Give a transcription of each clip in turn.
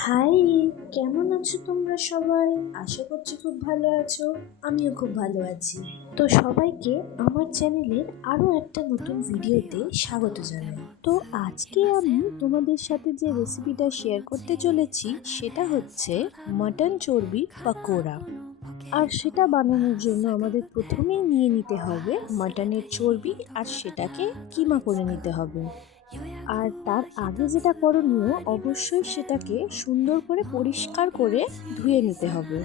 High, কেমন আছো তোমরা সবাই? আশা করছি খুব ভালো আছো। আমিও খুব ভালো আছি। তো সবাইকে আমার চ্যানেলের আরও একটা নতুন ভিডিওতে স্বাগত জানাই। তো আজকে আমি তোমাদের সাথে যে রেসিপিটা শেয়ার করতে চলেছি, সেটা হচ্ছে মাটন চর্বির পাকোড়া। আর সেটা বানানোর জন্য আমাদের প্রথমেই নিয়ে নিতে হবে মাটনের চর্বি, আর সেটাকে কিমা করে নিতে হবে। আর তার আগে যেটা করণীয়, অবশ্যই সেটাকে সুন্দর করে পরিষ্কার করে ধুয়ে নিতে হবে।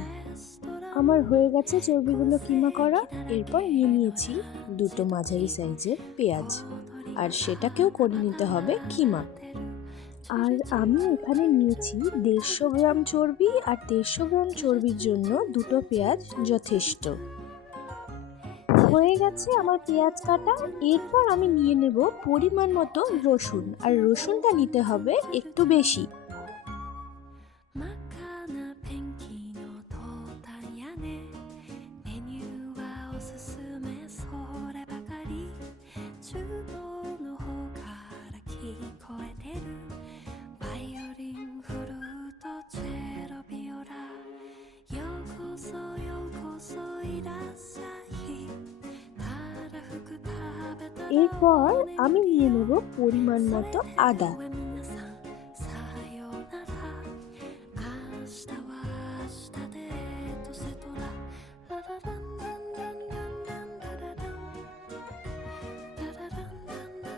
আমার হয়ে গেছে চর্বিগুলো কিমা করা, এরপর নিয়ে নিয়েছি দুটো মাঝারি সাইজের পেঁয়াজ। আর সেটাকেও করে নিতে হবে কিমা। আর আমি এখানে নিয়েছি দেড়শো গ্রাম চর্বি আর দেড়শো গ্রাম চর্বির জন্য দুটো পেঁয়াজ যথেষ্ট। হয়ে গেছে আমার পেঁয়াজ কাটা। এরপর আমি নিয়ে নেব পরিমাণ মতো রসুন। আর রসুনটা নিতে হবে একটু বেশি। এরপর আমি নিয়ে নেব পরিমাণ মতো আদা।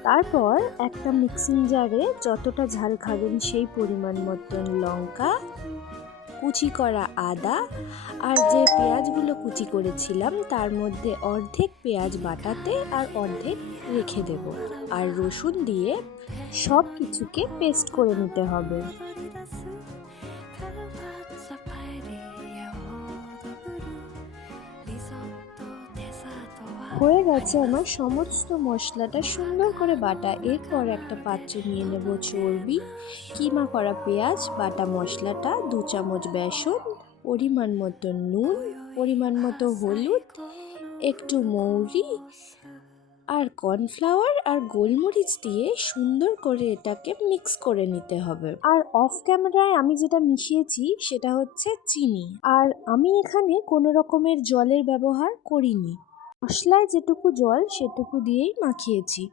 তারপর একটা মিক্সিং জারে যতটা ঝাল খাবেন সেই পরিমাণ মতন লঙ্কা কুচি করা আদা আর যে পেঁয়াজগুলো কুচি করেছিলাম, তার মধ্যে অর্ধেক পেঁয়াজ বাটাতে আর অর্ধেক রেখে দেব। আর রসুন দিয়ে সব কিছুকে পেস্ট করে নিতে হবে। হয়ে গেছে আমার সমস্ত মশলাটা সুন্দর করে বাটা। এরপর একটা পাত্রে নিয়ে নেব চর্বি, কিমা করা পেঁয়াজ, বাটা মশলাটা, দু চামচ বেসন, পরিমাণ মতো নুন, পরিমাণ মতো হলুদ, একটু মৌরি আর কর্নফ্লাওয়ার আর গোলমরিচ দিয়ে সুন্দর করে এটাকে মিক্স করে নিতে হবে। আর অফ ক্যামেরায় আমি যেটা মিশিয়েছি সেটা হচ্ছে চিনি। আর আমি এখানে কোনো রকমের জলের ব্যবহার করিনি। মশলায় যেটুকু জল সেটুকু দিয়েই মাখিয়েছি।